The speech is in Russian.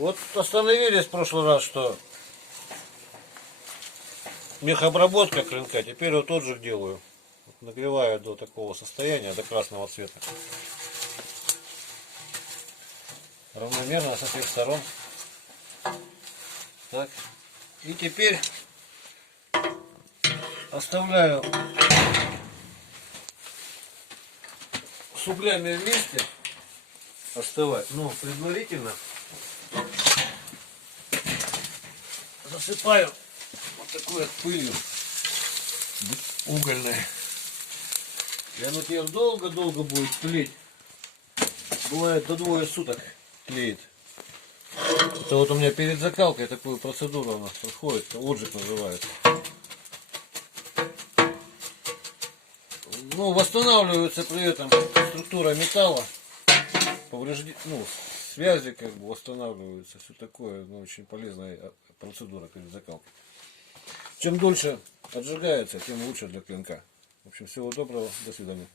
Вот остановились в прошлый раз, что мехобработка клинка. Теперь вот тот же делаю. Нагреваю до такого состояния, до красного цвета. Равномерно со всех сторон. Так. И теперь оставляю с углями вместе остывать. Но предварительно засыпаю вот такой вот пылью угольной. И оно теперь долго-долго будет тлеть. Бывает до 2 суток тлеет. Это вот у меня перед закалкой такую процедуру у нас происходит, отжиг называется. Ну, восстанавливается при этом структура металла, связи как бы восстанавливаются, все такое, очень полезная процедура перед закалкой. Чем дольше отжигается, тем лучше для клинка. В общем, всего доброго, до свидания.